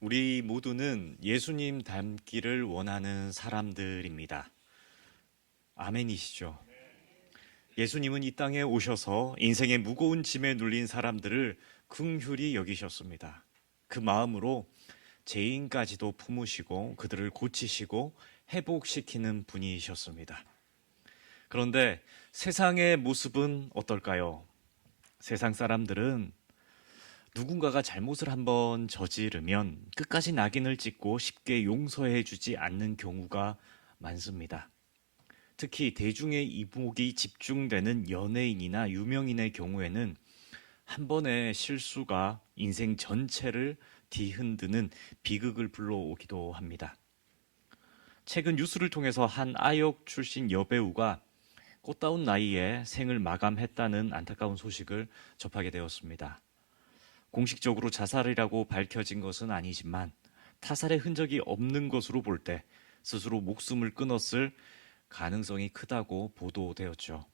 우리 모두는 예수님 닮기를 원하는 사람들입니다. 아멘이시죠? 예수님은 이 땅에 오셔서 인생의 무거운 짐에 눌린 사람들을 긍휼히 여기셨습니다. 그 마음으로 죄인까지도 품으시고 그들을 고치시고 회복시키는 분이셨습니다. 그런데 세상의 모습은 어떨까요? 세상 사람들은 누군가가 잘못을 한번 저지르면 끝까지 낙인을 찍고 쉽게 용서해 주지 않는 경우가 많습니다. 특히 대중의 이목이 집중되는 연예인이나 유명인의 경우에는 한 번의 실수가 인생 전체를 뒤흔드는 비극을 불러오기도 합니다. 최근 뉴스를 통해서 한 아역 출신 여배우가 꽃다운 나이에 생을 마감했다는 안타까운 소식을 접하게 되었습니다. 공식적으로 자살이라고 밝혀진 것은 아니지만 타살의 흔적이 없는 것으로 볼 때 스스로 목숨을 끊었을 가능성이 크다고 보도되었죠.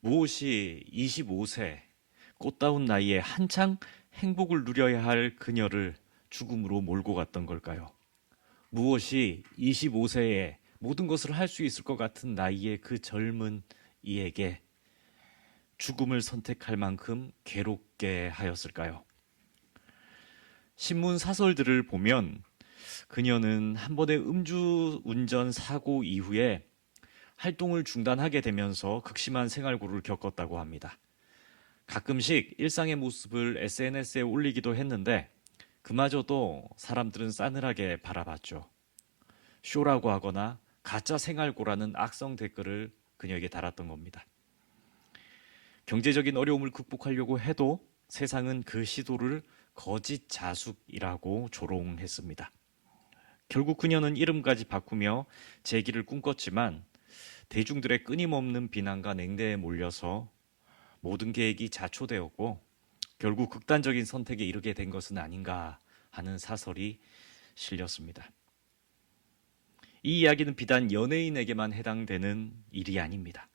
무엇이 25세 꽃다운 나이에 한창 행복을 누려야 할 그녀를 죽음으로 몰고 갔던 걸까요? 무엇이 25세에 모든 것을 할 수 있을 것 같은 나이의 그 젊은 이에게 죽음을 선택할 만큼 괴롭게 하였을까요? 신문 사설들을 보면 그녀는 한 번의 음주운전 사고 이후에 활동을 중단하게 되면서 극심한 생활고를 겪었다고 합니다. 가끔씩 일상의 모습을 SNS에 올리기도 했는데 그마저도 사람들은 싸늘하게 바라봤죠. 쇼라고 하거나 가짜 생활고라는 악성 댓글을 그녀에게 달았던 겁니다. 경제적인 어려움을 극복하려고 해도 세상은 그 시도를 거짓 자숙이라고 조롱했습니다. 결국 그녀는 이름까지 바꾸며 재기를 꿈꿨지만 대중들의 끊임없는 비난과 냉대에 몰려서 모든 계획이 자초되었고 결국 극단적인 선택에 이르게 된 것은 아닌가 하는 사설이 실렸습니다. 이 이야기는 비단 연예인에게만 해당되는 일이 아닙니다.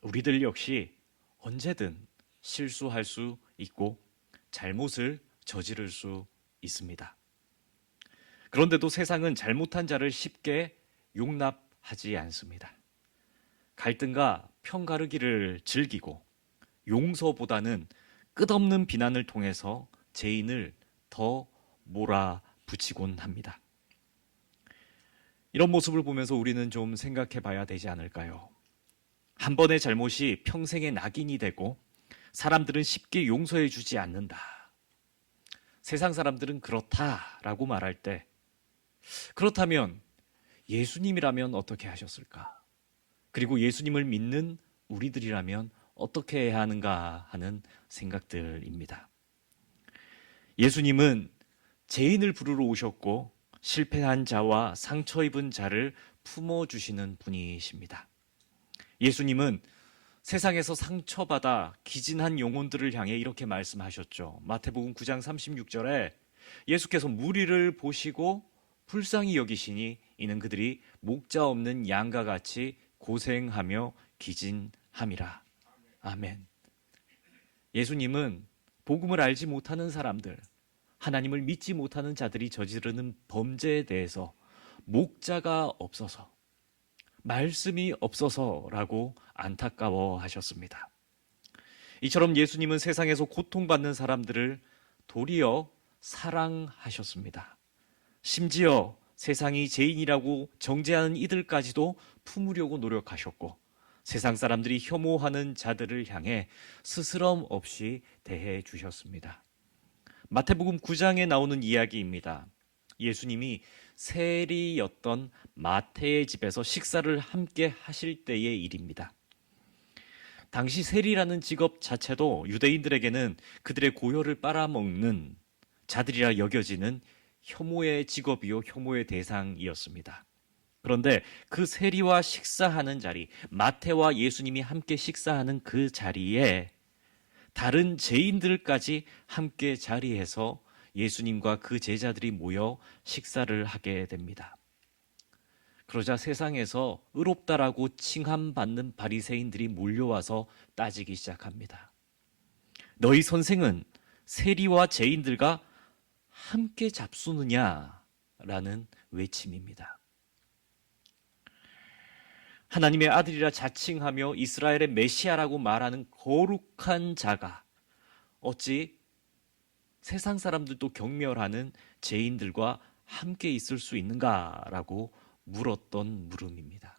우리들 역시 언제든 실수할 수 있고 잘못을 저지를 수 있습니다. 그런데도 세상은 잘못한 자를 쉽게 용납하지 않습니다. 갈등과 편가르기를 즐기고 용서보다는 끝없는 비난을 통해서 죄인을 더 몰아붙이곤 합니다. 이런 모습을 보면서 우리는 좀 생각해 봐야 되지 않을까요? 한 번의 잘못이 평생의 낙인이 되고 사람들은 쉽게 용서해 주지 않는다. 세상 사람들은 그렇다라고 말할 때 그렇다면 예수님이라면 어떻게 하셨을까? 그리고 예수님을 믿는 우리들이라면 어떻게 해야 하는가 하는 생각들입니다. 예수님은 죄인을 부르러 오셨고 실패한 자와 상처 입은 자를 품어주시는 분이십니다. 예수님은 세상에서 상처받아 기진한 영혼들을 향해 이렇게 말씀하셨죠. 마태복음 9장 36절에 예수께서 무리를 보시고 불쌍히 여기시니 이는 그들이 목자 없는 양과 같이 고생하며 기진함이라. 아멘. 예수님은 복음을 알지 못하는 사람들, 하나님을 믿지 못하는 자들이 저지르는 범죄에 대해서 목자가 없어서, 말씀이 없어서라고 안타까워 하셨습니다. 이처럼 예수님은 세상에서 고통받는 사람들을 도리어 사랑하셨습니다. 심지어 세상이 죄인이라고 정죄하는 이들까지도 품으려고 노력하셨고 세상 사람들이 혐오하는 자들을 향해 스스럼 없이 대해 주셨습니다. 마태복음 9장에 나오는 이야기입니다. 예수님이 세리였던 마태의 집에서 식사를 함께 하실 때의 일입니다. 당시 세리라는 직업 자체도 유대인들에게는 그들의 고혈을 빨아먹는 자들이라 여겨지는 혐오의 직업이요, 혐오의 대상이었습니다. 그런데 그 세리와 식사하는 자리, 마태와 예수님이 함께 식사하는 그 자리에 다른 죄인들까지 함께 자리해서 예수님과 그 제자들이 모여 식사를 하게 됩니다. 그러자 세상에서 의롭다라고 칭함받는 바리새인들이 몰려와서 따지기 시작합니다. 너희 선생은 세리와 죄인들과 함께 잡수느냐라는 외침입니다. 하나님의 아들이라 자칭하며 이스라엘의 메시아라고 말하는 거룩한 자가 어찌 세상 사람들도 경멸하는 죄인들과 함께 있을 수 있는가라고 물었던 물음입니다.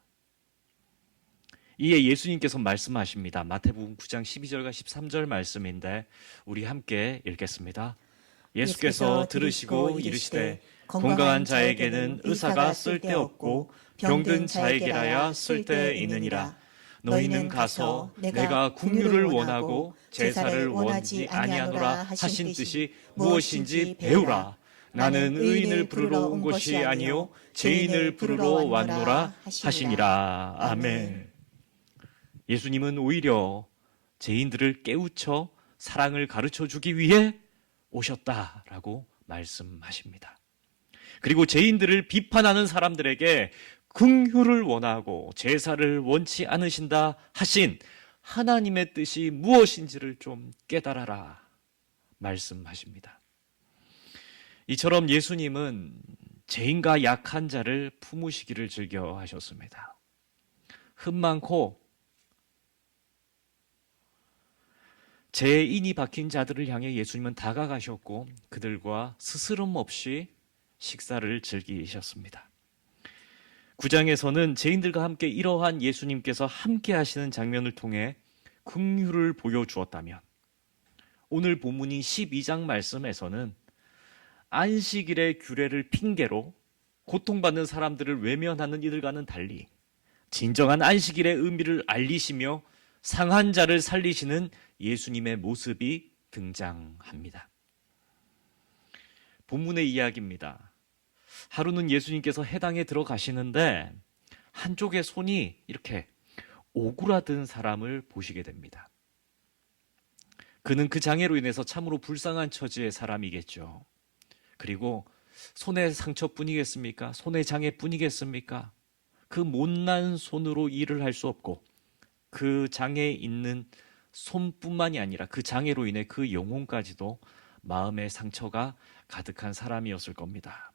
이에 예수님께서 말씀하십니다. 마태복음 9장 12절과 13절 말씀인데 우리 함께 읽겠습니다. 예수께서 들으시고 이르시되 건강한 자에게는 의사가 쓸데없고 병든 자에게라야 쓸데있느니라. 너희는 가서 내가 긍휼을 원하고 제사를 원하지 아니하노라 하신 뜻이 무엇인지 배우라. 나는 의인을 부르러 온 것이 아니요 죄인을 부르러 왔노라 하시니라. 아멘. 예수님은 오히려 죄인들을 깨우쳐 사랑을 가르쳐 주기 위해 오셨다라고 말씀하십니다. 그리고 죄인들을 비판하는 사람들에게 긍휼을 원하고 제사를 원치 않으신다 하신 하나님의 뜻이 무엇인지를 좀 깨달아라 말씀하십니다. 이처럼 예수님은 죄인과 약한 자를 품으시기를 즐겨 하셨습니다. 흠 많고 죄인이 박힌 자들을 향해 예수님은 다가가셨고 그들과 스스럼 없이 식사를 즐기셨습니다. 9장에서는 죄인들과 함께 이러한 예수님께서 함께 하시는 장면을 통해 긍휼을 보여주었다면 오늘 본문인 12장 말씀에서는 안식일의 규례를 핑계로 고통받는 사람들을 외면하는 이들과는 달리 진정한 안식일의 의미를 알리시며 상한 자를 살리시는 예수님의 모습이 등장합니다. 본문의 이야기입니다. 하루는 예수님께서 해당에 들어가시는데 한쪽에 손이 이렇게 오그라든 사람을 보시게 됩니다. 그는 그 장애로 인해서 참으로 불쌍한 처지의 사람이겠죠. 그리고 손의 상처뿐이겠습니까? 손의 장애뿐이겠습니까? 그 못난 손으로 일을 할 수 없고 그 장애에 있는 손뿐만이 아니라 그 장애로 인해 그 영혼까지도 마음의 상처가 가득한 사람이었을 겁니다.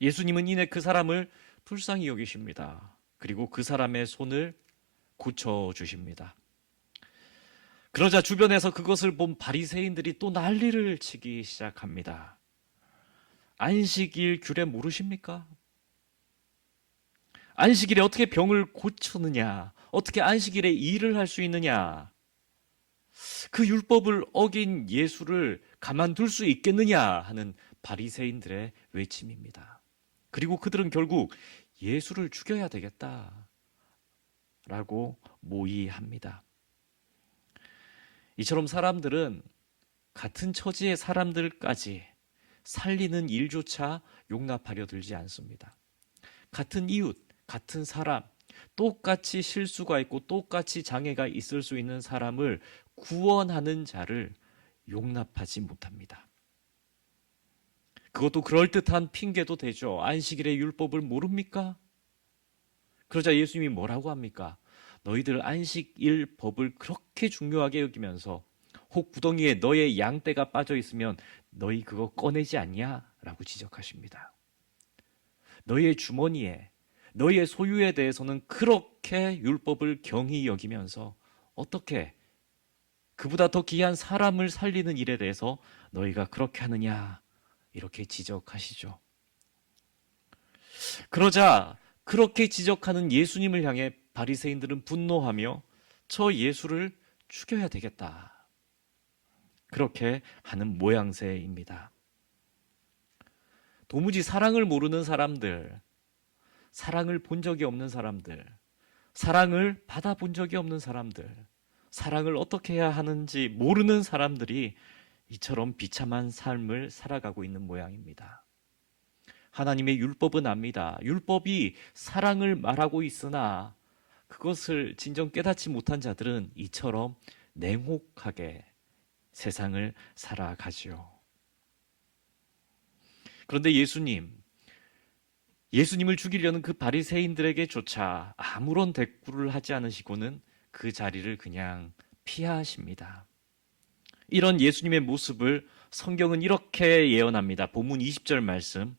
예수님은 이내 그 사람을 불쌍히 여기십니다. 그리고 그 사람의 손을 고쳐주십니다. 그러자 주변에서 그것을 본 바리새인들이 또 난리를 치기 시작합니다. 안식일 규례 모르십니까? 안식일에 어떻게 병을 고치느냐? 어떻게 안식일에 일을 할 수 있느냐? 그 율법을 어긴 예수를 가만둘 수 있겠느냐 하는 바리새인들의 외침입니다. 그리고 그들은 결국 예수를 죽여야 되겠다라고 모의합니다. 이처럼 사람들은 같은 처지의 사람들까지 살리는 일조차 용납하려 들지 않습니다. 같은 이웃, 같은 사람, 똑같이 실수가 있고 똑같이 장애가 있을 수 있는 사람을 구원하는 자를 용납하지 못합니다. 그것도 그럴듯한 핑계도 되죠. 안식일의 율법을 모릅니까? 그러자 예수님이 뭐라고 합니까? 너희들 안식일 법을 그렇게 중요하게 여기면서 혹 구덩이에 너의 양떼가 빠져 있으면 너희 그거 꺼내지 않냐? 라고 지적하십니다. 너희의 주머니에 너희의 소유에 대해서는 그렇게 율법을 경히 여기면서 어떻게 그보다 더 귀한 사람을 살리는 일에 대해서 너희가 그렇게 하느냐? 이렇게 지적하시죠. 그러자 그렇게 지적하는 예수님을 향해 바리새인들은 분노하며 저 예수를 죽여야 되겠다. 그렇게 하는 모양새입니다. 도무지 사랑을 모르는 사람들, 사랑을 본 적이 없는 사람들, 사랑을 받아본 적이 없는 사람들, 사랑을 어떻게 해야 하는지 모르는 사람들이 이처럼 비참한 삶을 살아가고 있는 모양입니다. 하나님의 율법은 압니다. 율법이 사랑을 말하고 있으나 그것을 진정 깨닫지 못한 자들은 이처럼 냉혹하게 세상을 살아가지요. 그런데 예수님을 죽이려는 그 바리새인들에게조차 아무런 대꾸를 하지 않으시고는 그 자리를 그냥 피하십니다. 이런 예수님의 모습을 성경은 이렇게 예언합니다. 본문 20절 말씀.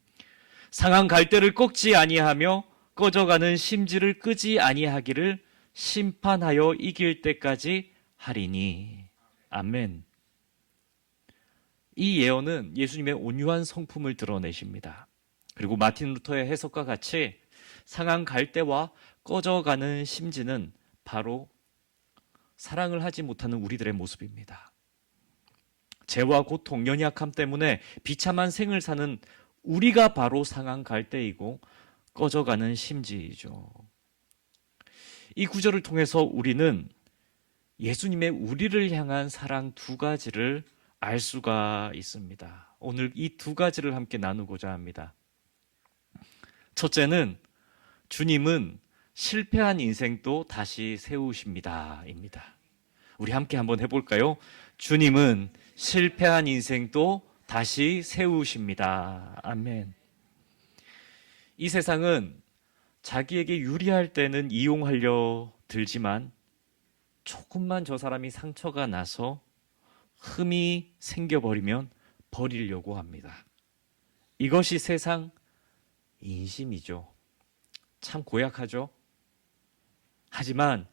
상한 갈대를 꺾지 아니하며 꺼져가는 심지를 끄지 아니하기를 심판하여 이길 때까지 하리니. 아멘. 이 예언은 예수님의 온유한 성품을 드러내십니다. 그리고 마틴 루터의 해석과 같이 상한 갈대와 꺼져가는 심지는 바로 사랑을 하지 못하는 우리들의 모습입니다. 죄와 고통, 연약함 때문에 비참한 생을 사는 우리가 바로 상한 갈대이고 꺼져가는 심지이죠. 이 구절을 통해서 우리는 예수님의 우리를 향한 사랑 두 가지를 알 수가 있습니다. 오늘 이 두 가지를 함께 나누고자 합니다. 첫째는 주님은 실패한 인생도 다시 세우십니다. 입니다. 우리 함께 한번 해볼까요? 주님은 실패한 인생도 다시 세우십니다. 아멘. 이 세상은 자기에게 유리할 때는 이용하려 들지만 조금만 저 사람이 상처가 나서 흠이 생겨버리면 버리려고 합니다. 이것이 세상 인심이죠. 참 고약하죠. 하지만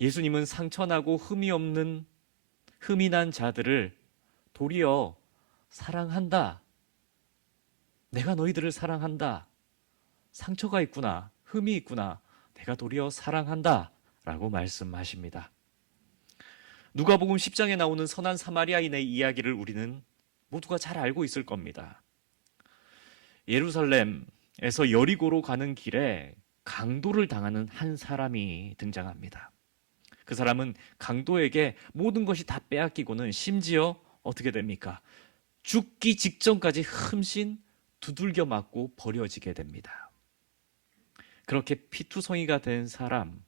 예수님은 상처나고 흠이 난 자들을 도리어 사랑한다. 내가 너희들을 사랑한다. 상처가 있구나. 흠이 있구나. 내가 도리어 사랑한다. 라고 말씀하십니다. 누가복음 10장에 나오는 선한 사마리아인의 이야기를 우리는 모두가 잘 알고 있을 겁니다. 예루살렘에서 여리고로 가는 길에 강도를 당하는 한 사람이 등장합니다. 그 사람은 강도에게 모든 것이 다 빼앗기고는 심지어 어떻게 됩니까? 죽기 직전까지 흠씬 두들겨 맞고 버려지게 됩니다. 그렇게 피투성이가 된 사람,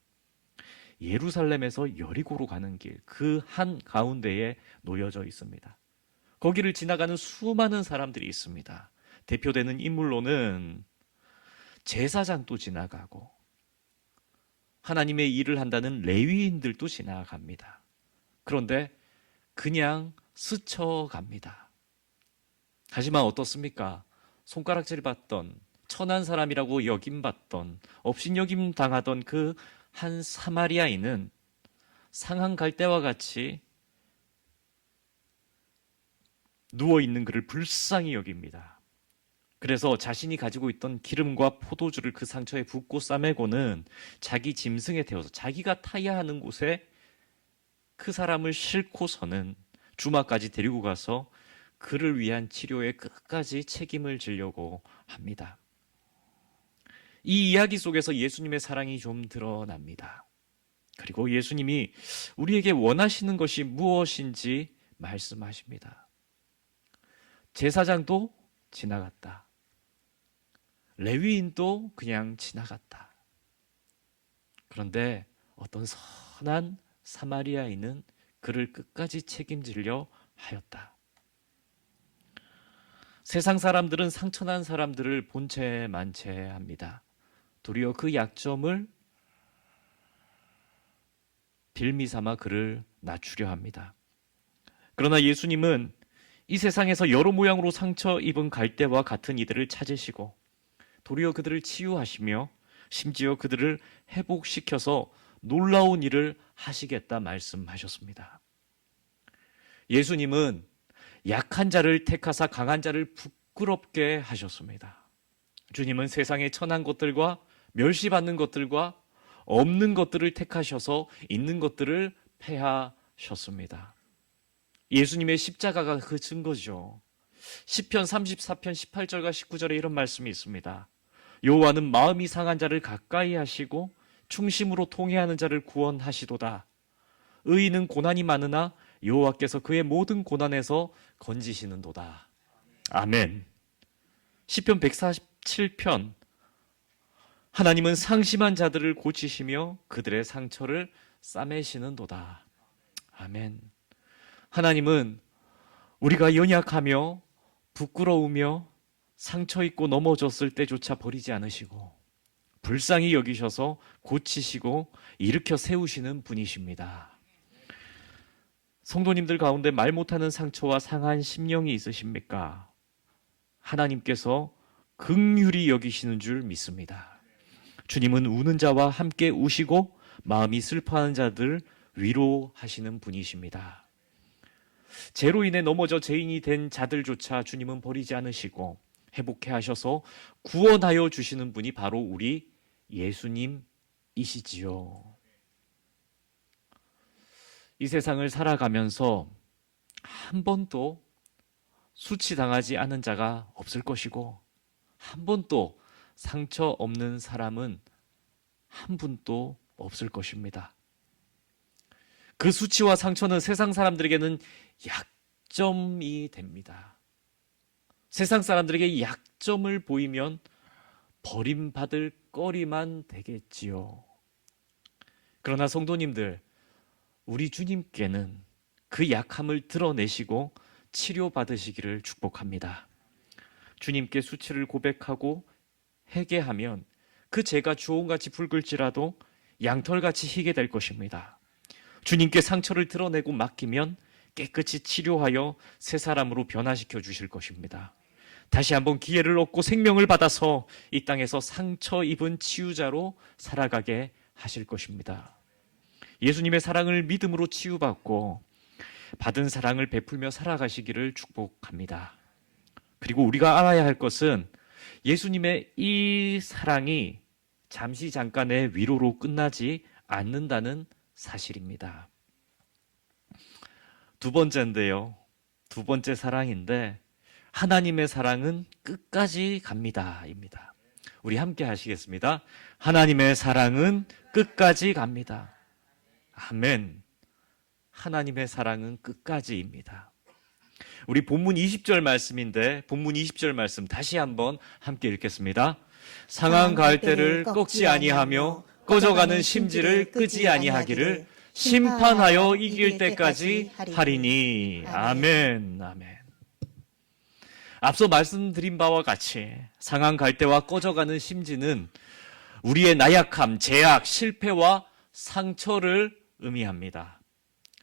예루살렘에서 여리고로 가는 길, 그 한 가운데에 놓여져 있습니다. 거기를 지나가는 수많은 사람들이 있습니다. 대표되는 인물로는 제사장도 지나가고 하나님의 일을 한다는 레위인들도 지나갑니다. 그런데 그냥 스쳐갑니다. 하지만 어떻습니까? 손가락질 받던, 천한 사람이라고 여김받던, 업신여김 당하던 그 한 사마리아인은 상한 갈대와 같이 누워있는 그를 불쌍히 여깁니다. 그래서 자신이 가지고 있던 기름과 포도주를 그 상처에 붓고 싸매고는 자기 짐승에 태워서 자기가 타야 하는 곳에 그 사람을 싣고서는 주마까지 데리고 가서 그를 위한 치료에 끝까지 책임을 지려고 합니다. 이 이야기 속에서 예수님의 사랑이 좀 드러납니다. 그리고 예수님이 우리에게 원하시는 것이 무엇인지 말씀하십니다. 제사장도 지나갔다. 레위인도 그냥 지나갔다. 그런데 어떤 선한 사마리아인은 그를 끝까지 책임지려 하였다. 세상 사람들은 상처난 사람들을 본체 만체합니다. 도리어 그 약점을 빌미 삼아 그를 낮추려 합니다. 그러나 예수님은 이 세상에서 여러 모양으로 상처 입은 갈대와 같은 이들을 찾으시고 도리어 그들을 치유하시며 심지어 그들을 회복시켜서 놀라운 일을 하시겠다 말씀하셨습니다. 예수님은 약한 자를 택하사 강한 자를 부끄럽게 하셨습니다. 주님은 세상의 천한 것들과 멸시받는 것들과 없는 것들을 택하셔서 있는 것들을 폐하셨습니다. 예수님의 십자가가 그 증거죠. 시편 34편 18절과 19절에 이런 말씀이 있습니다. 여호와는 마음이 상한 자를 가까이 하시고 충심으로 통회하는 자를 구원하시도다. 의인은 고난이 많으나 여호와께서 그의 모든 고난에서 건지시는도다. 아멘. 시편 147편 하나님은 상심한 자들을 고치시며 그들의 상처를 싸매시는도다. 아멘. 하나님은 우리가 연약하며 부끄러우며 상처 입고 넘어졌을 때조차 버리지 않으시고 불쌍히 여기셔서 고치시고 일으켜 세우시는 분이십니다. 성도님들 가운데 말 못하는 상처와 상한 심령이 있으십니까? 하나님께서 긍휼히 여기시는 줄 믿습니다. 주님은 우는 자와 함께 우시고 마음이 슬퍼하는 자들 위로하시는 분이십니다. 죄로 인해 넘어져 죄인이 된 자들조차 주님은 버리지 않으시고 회복해 하셔서 구원하여 주시는 분이 바로 우리 예수님이시지요. 이 세상을 살아가면서 한 번도 수치당하지 않은 자가 없을 것이고 한 번도 상처 없는 사람은 한 분도 없을 것입니다. 그 수치와 상처는 세상 사람들에게는 약점이 됩니다. 세상 사람들에게 약점을 보이면 버림받을 거리만 되겠지요. 그러나 성도님들, 우리 주님께는 그 약함을 드러내시고 치료받으시기를 축복합니다. 주님께 수치를 고백하고 회개하면 그 죄가 주홍같이 붉을지라도 양털같이 희게 될 것입니다. 주님께 상처를 드러내고 맡기면 깨끗이 치료하여 새 사람으로 변화시켜 주실 것입니다. 다시 한번 기회를 얻고 생명을 받아서 이 땅에서 상처 입은 치유자로 살아가게 하실 것입니다. 예수님의 사랑을 믿음으로 치유받고 받은 사랑을 베풀며 살아가시기를 축복합니다. 그리고 우리가 알아야 할 것은 예수님의 이 사랑이 잠시 잠깐의 위로로 끝나지 않는다는 사실입니다. 두 번째인데요. 두 번째 사랑인데 하나님의 사랑은 끝까지 갑니다.입니다. 우리 함께 하시겠습니다. 하나님의 사랑은 끝까지 갑니다. 아멘. 하나님의 사랑은 끝까지입니다. 우리 본문 20절 말씀인데 본문 20절 말씀 다시 한번 함께 읽겠습니다. 상한 갈대를 꺾지 아니하며 꺼져가는 심지를 끄지 아니하기를 심판하여 이길 때까지 하리니. 아멘. 아멘. 앞서 말씀드린 바와 같이 상한 갈대와 꺼져가는 심지는 우리의 나약함, 제약, 실패와 상처를 의미합니다.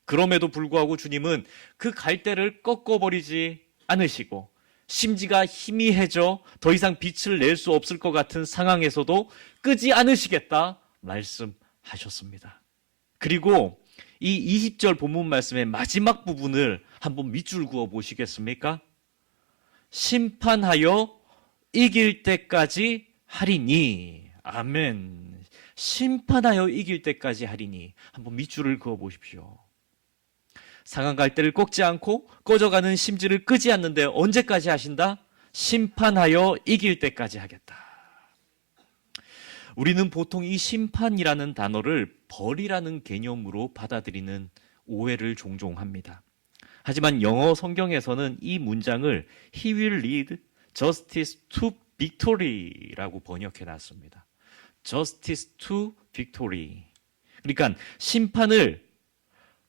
그럼에도 불구하고 주님은 그 갈대를 꺾어버리지 않으시고 심지가 희미해져 더 이상 빛을 낼 수 없을 것 같은 상황에서도 끄지 않으시겠다 말씀하셨습니다. 그리고 이 20절 본문 말씀의 마지막 부분을 한번 밑줄 그어 보시겠습니까? 심판하여 이길 때까지 하리니. 아멘. 심판하여 이길 때까지 하리니. 한번 밑줄을 그어 보십시오. 상한 갈대를 꺾지 않고 꺼져가는 심지를 끄지 않는데 언제까지 하신다? 심판하여 이길 때까지 하겠다. 우리는 보통 이 심판이라는 단어를 벌이라는 개념으로 받아들이는 오해를 종종 합니다. 하지만 영어 성경에서는 이 문장을 He will lead justice to victory라고 번역해 놨습니다. Justice to victory. 그러니까 심판을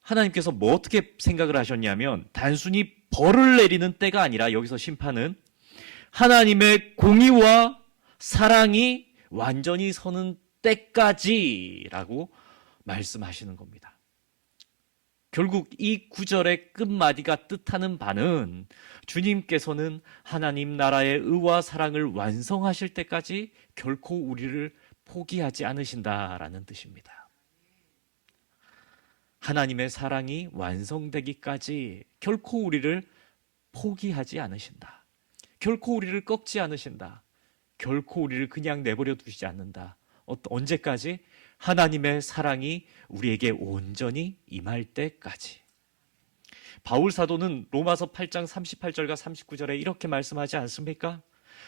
하나님께서 뭐 어떻게 생각을 하셨냐면 단순히 벌을 내리는 때가 아니라 여기서 심판은 하나님의 공의와 사랑이 완전히 서는 때까지라고 말씀하시는 겁니다. 결국 이 구절의 끝마디가 뜻하는 바는 주님께서는 하나님 나라의 의와 사랑을 완성하실 때까지 결코 우리를 포기하지 않으신다라는 뜻입니다. 하나님의 사랑이 완성되기까지 결코 우리를 포기하지 않으신다. 결코 우리를 꺾지 않으신다. 결코 우리를 그냥 내버려 두시지 않는다. 언제까지? 하나님의 사랑이 우리에게 온전히 임할 때까지. 바울 사도는 로마서 8장 38절과 39절에 이렇게 말씀하지 않습니까?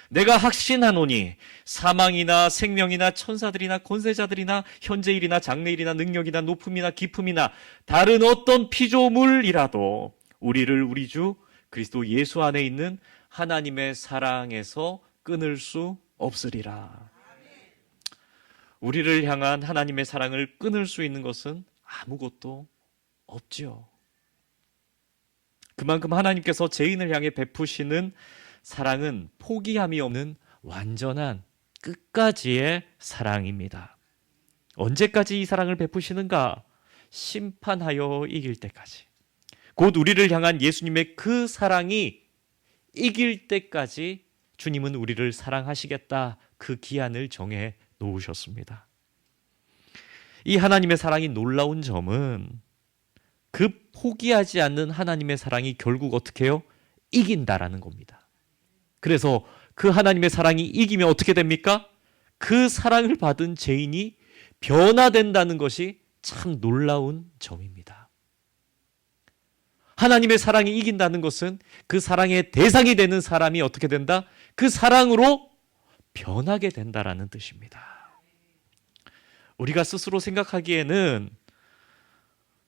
내가 확신하노니 사망이나 생명이나 천사들이나 권세자들이나 현재일이나 장래일이나 능력이나 높음이나 깊음이나 다른 어떤 피조물이라도 우리를 우리 주 그리스도 예수 안에 있는 하나님의 사랑에서 끊을 수 없으리라. 우리를 향한 하나님의 사랑을 끊을 수 있는 것은 아무것도 없지요. 그만큼 하나님께서 죄인을 향해 베푸시는 사랑은 포기함이 없는 완전한 끝까지의 사랑입니다. 언제까지 이 사랑을 베푸시는가? 심판하여 이길 때까지. 곧 우리를 향한 예수님의 그 사랑이 이길 때까지 주님은 우리를 사랑하시겠다, 그 기한을 정해 놓으셨습니다. 이 하나님의 사랑이 놀라운 점은 그 포기하지 않는 하나님의 사랑이 결국 어떻게 해요? 이긴다라는 겁니다. 그래서 그 하나님의 사랑이 이기면 어떻게 됩니까? 그 사랑을 받은 죄인이 변화된다는 것이 참 놀라운 점입니다. 하나님의 사랑이 이긴다는 것은 그 사랑의 대상이 되는 사람이 어떻게 된다? 그 사랑으로 변하게 된다라는 뜻입니다. 우리가 스스로 생각하기에는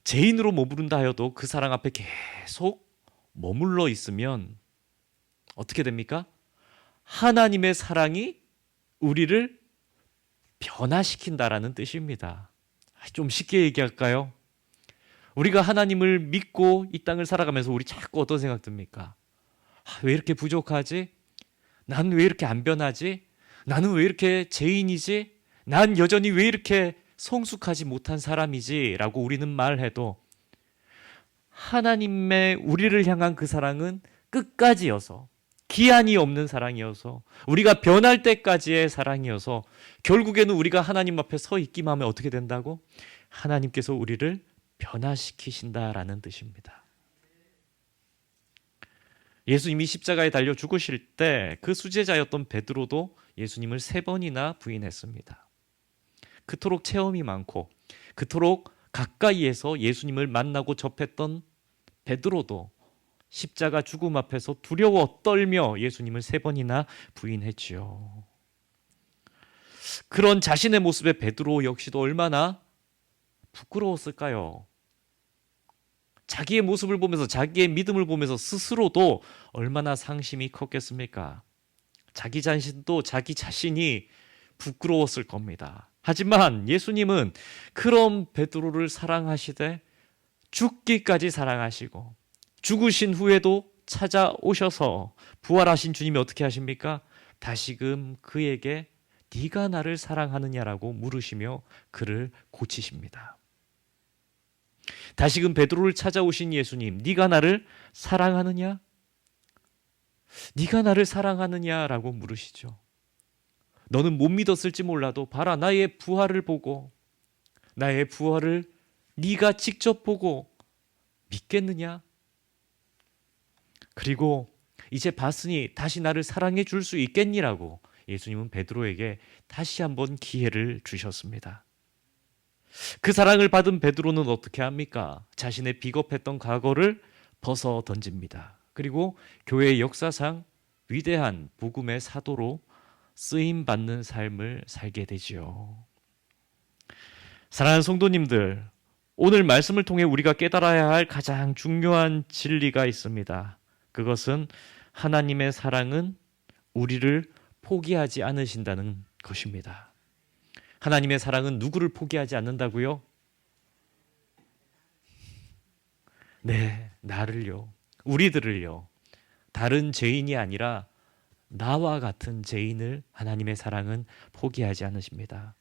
죄인으로 머무른다 하여도 그 사랑 앞에 계속 머물러 있으면 어떻게 됩니까? 하나님의 사랑이 우리를 변화시킨다라는 뜻입니다. 좀 쉽게 얘기할까요? 우리가 하나님을 믿고 이 땅을 살아가면서 우리 자꾸 어떤 생각 듭니까? 왜 이렇게 부족하지? 난 왜 이렇게 안 변하지? 나는 왜 이렇게 죄인이지? 난 여전히 왜 이렇게 성숙하지 못한 사람이지? 라고 우리는 말해도 하나님의 우리를 향한 그 사랑은 끝까지여서, 기한이 없는 사랑이어서, 우리가 변할 때까지의 사랑이어서 결국에는 우리가 하나님 앞에 서 있기만 하면 어떻게 된다고? 하나님께서 우리를 변화시키신다라는 뜻입니다. 예수님이 십자가에 달려 죽으실 때 그 수제자였던 베드로도 예수님을 3번이나 부인했습니다. 그토록 체험이 많고 그토록 가까이에서 예수님을 만나고 접했던 베드로도 십자가 죽음 앞에서 두려워 떨며 예수님을 3번이나 부인했지요. 그런 자신의 모습의 베드로 역시도 얼마나 부끄러웠을까요? 자기의 모습을 보면서, 자기의 믿음을 보면서 스스로도 얼마나 상심이 컸겠습니까? 자기 자신도 자기 자신이 부끄러웠을 겁니다. 하지만 예수님은 그런 베드로를 사랑하시되 죽기까지 사랑하시고 죽으신 후에도 찾아오셔서 부활하신 주님이 어떻게 하십니까? 다시금 그에게 네가 나를 사랑하느냐라고 물으시며 그를 고치십니다. 다시금 베드로를 찾아오신 예수님, 네가 나를 사랑하느냐? 네가 나를 사랑하느냐라고 물으시죠. 너는 못 믿었을지 몰라도 봐라, 나의 부활을 보고, 나의 부활을 네가 직접 보고 믿겠느냐? 그리고 이제 봤으니 다시 나를 사랑해 줄 수 있겠니라고 예수님은 베드로에게 다시 한번 기회를 주셨습니다. 그 사랑을 받은 베드로는 어떻게 합니까? 자신의 비겁했던 과거를 벗어 던집니다. 그리고 교회의 역사상 위대한 복음의 사도로 쓰임 받는 삶을 살게 되지요. 사랑하는 성도님들, 오늘 말씀을 통해 우리가 깨달아야 할 가장 중요한 진리가 있습니다. 그것은 하나님의 사랑은 우리를 포기하지 않으신다는 것입니다. 하나님의 사랑은 누구를 포기하지 않는다고요? 네, 나를요. 우리들을요. 다른 죄인이 아니라 나와 같은 죄인을 하나님의 사랑은 포기하지 않으십니다.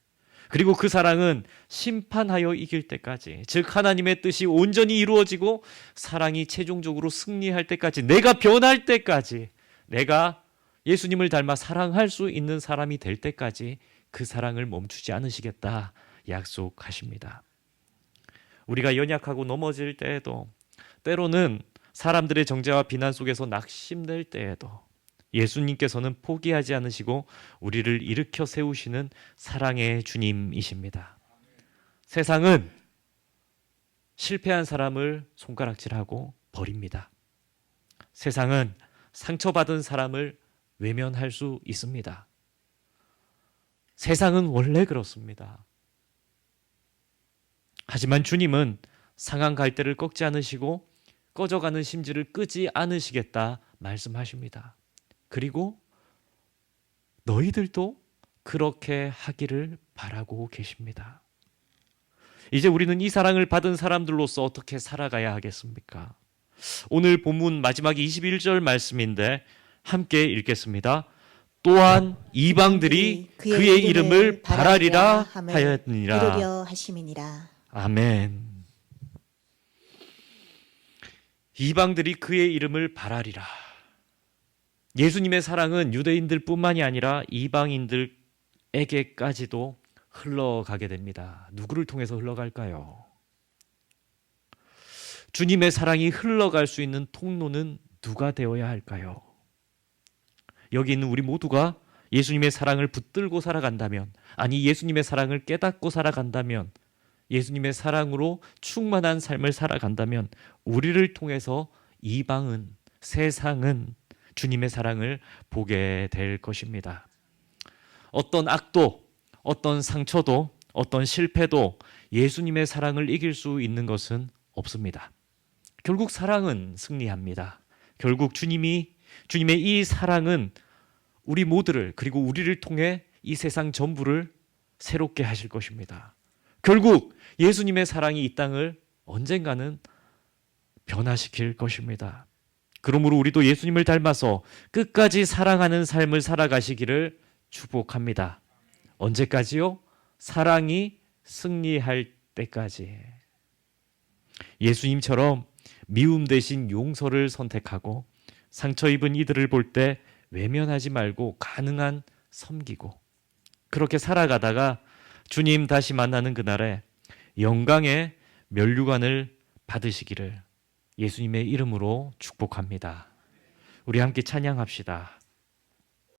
그리고 그 사랑은 심판하여 이길 때까지, 즉 하나님의 뜻이 온전히 이루어지고 사랑이 최종적으로 승리할 때까지, 내가 변할 때까지, 내가 예수님을 닮아 사랑할 수 있는 사람이 될 때까지 그 사랑을 멈추지 않으시겠다 약속하십니다. 우리가 연약하고 넘어질 때에도, 때로는 사람들의 정죄와 비난 속에서 낙심될 때에도 예수님께서는 포기하지 않으시고 우리를 일으켜 세우시는 사랑의 주님이십니다. 세상은 실패한 사람을 손가락질하고 버립니다. 세상은 상처받은 사람을 외면할 수 있습니다. 세상은 원래 그렇습니다. 하지만 주님은 상한 갈대를 꺾지 않으시고 꺼져가는 심지를 끄지 않으시겠다 말씀하십니다. 그리고 너희들도 그렇게 하기를 바라고 계십니다. 이제 우리는 이 사랑을 받은 사람들로서 어떻게 살아가야 하겠습니까? 오늘 본문 마지막 21절 말씀인데 함께 읽겠습니다. 또한 이방들이 그의 이름을 바라리라 하였느니라. 이루려 하심이니라. 아멘. 이방들이 그의 이름을 발하리라. 예수님의 사랑은 유대인들뿐만이 아니라 이방인들에게까지도 흘러가게 됩니다. 누구를 통해서 흘러갈까요? 주님의 사랑이 흘러갈 수 있는 통로는 누가 되어야 할까요? 여기 있는 우리 모두가 예수님의 사랑을 붙들고 살아간다면, 아니 예수님의 사랑을 깨닫고 살아간다면, 예수님의 사랑으로 충만한 삶을 살아간다면 우리를 통해서 이방은, 세상은 주님의 사랑을 보게 될 것입니다. 어떤 악도, 어떤 상처도, 어떤 실패도 예수님의 사랑을 이길 수 있는 것은 없습니다. 결국 사랑은 승리합니다. 결국 주님의 이 사랑은 우리 모두를, 그리고 우리를 통해 이 세상 전부를 새롭게 하실 것입니다. 결국 예수님의 사랑이 이 땅을 언젠가는 변화시킬 것입니다. 그러므로 우리도 예수님을 닮아서 끝까지 사랑하는 삶을 살아가시기를 축복합니다. 언제까지요? 사랑이 승리할 때까지. 예수님처럼 미움 대신 용서를 선택하고 상처 입은 이들을 볼 때 외면하지 말고 가능한 섬기고, 그렇게 살아가다가 주님 다시 만나는 그날에 영광의 면류관을 받으시기를 예수님의 이름으로 축복합니다. 우리 함께 찬양합시다.